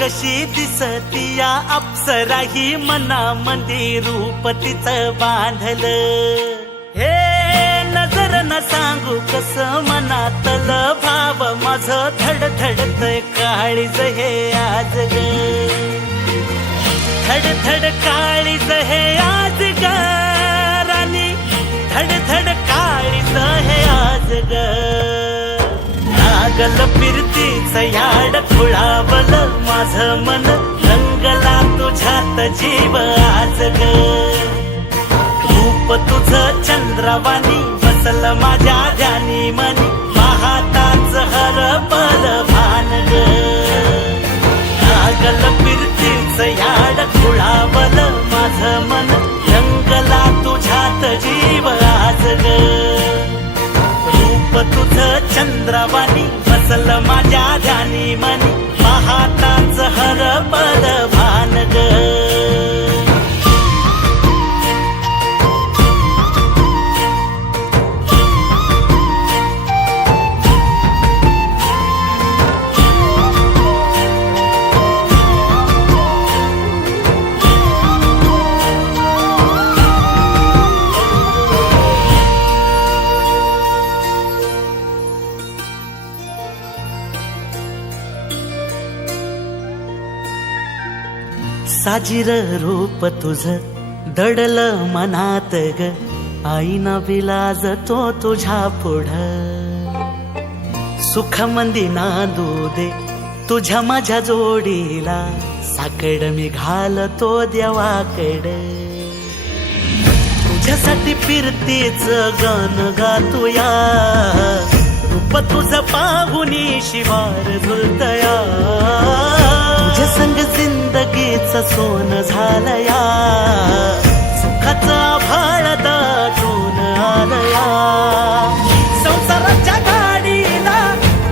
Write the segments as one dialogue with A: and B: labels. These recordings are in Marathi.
A: कशी दिसतीया अप्सरा ही मनामंदी रूप तिचं बांधल. हे नजर न सांगू कस मनातल भाव माझ धडधडत काळीज हे आज ग. धड धड काळीज हे आज ग राणी. धड धड काळीज हे आज ग. लागल फिरती याड खुळावल माझ मन. रंगला तुझ्यात जीव आज ग. रूप तुझ चंद्रवाणी बसल माझ्या ध्यानी मनी. महाताच हर पल भान गल लागल फिरतीच याड खुळावल माझ मन. रंगला तुझ्यात जीव आज ग. रूप तुझ चंद्रवाणी माझ्या ध्यानी मन. पाहताच हर पद भान ग साजिर रूप तुझ दडल मनात ग. आईना विलाज तो तुझ्या पुढ. सुख मंदी दू दे तुझ्या माझ्या जोडीला साकड मी घालतो देवाकड. तुझ्यासाठी फिरतीच गाण गातोया. रूप तुझ पाहुनी शिवार झुलतया. सुखाचं सोन झालया सुखाचा भाळ दाटून आलया संसाराच्या गाडीला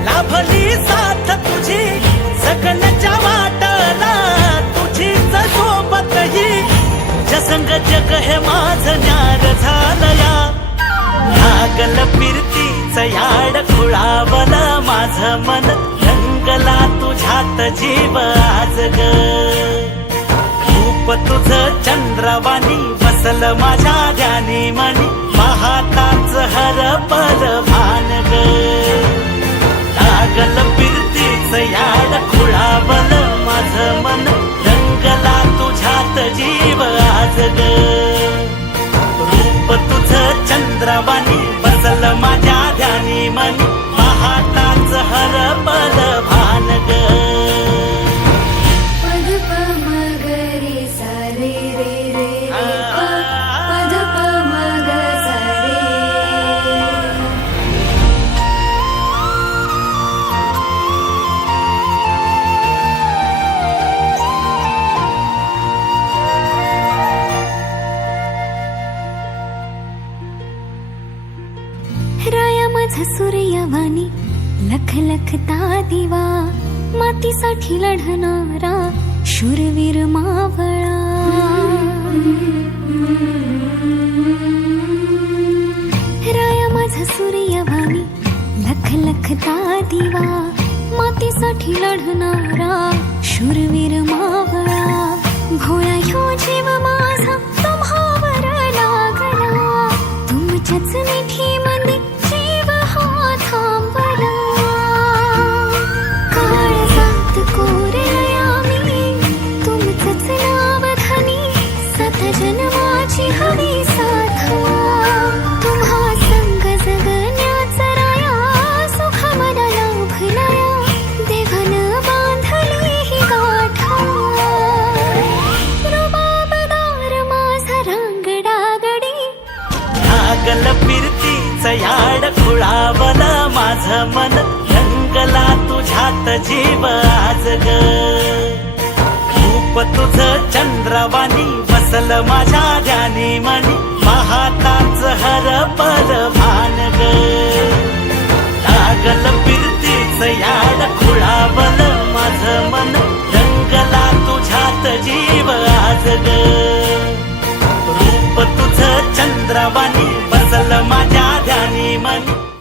A: लाभली साथ तुझी सगळ्याच्या वाटला तुझी सोबतही जसंग जग हे माझ न्यार झालया लागल फिरतीच याड खुळावल माझ मन रंगला तुझ्यात जीव आज ग. तुझ चंद्रवाणी बसल माझ्या ध्यानी मणी महाताच हर पर भान लागल फिरतीच याड खुळावल माझ मन रंगला तुझ्यात जीव आज ग. रूप तुझ चंद्रवाणी बसल माझ्या ध्यानी मणी महाताच हर पल
B: सूर्यवाणी लख लखता दिवा मातीसाठी लढणारा शूरवीर मावळा. राया माझा सूर्यवाणी लख लखता दिवा मातीसाठी लढणारा शूरवीर मावळा. माझ
A: मन रंगला तुझ्यात जीव आज ग. रूप तुझ चंद्रवाणी बसल माझ्या ध्यानी मनी पाहताच हर पर भान ग. लागल फिरतीच याड खुळावल माझ मन रंगला तुझ्यात जीव आज ग. रूप तुझ चंद्रवाणी बसल माझ्या ध्यानी मनी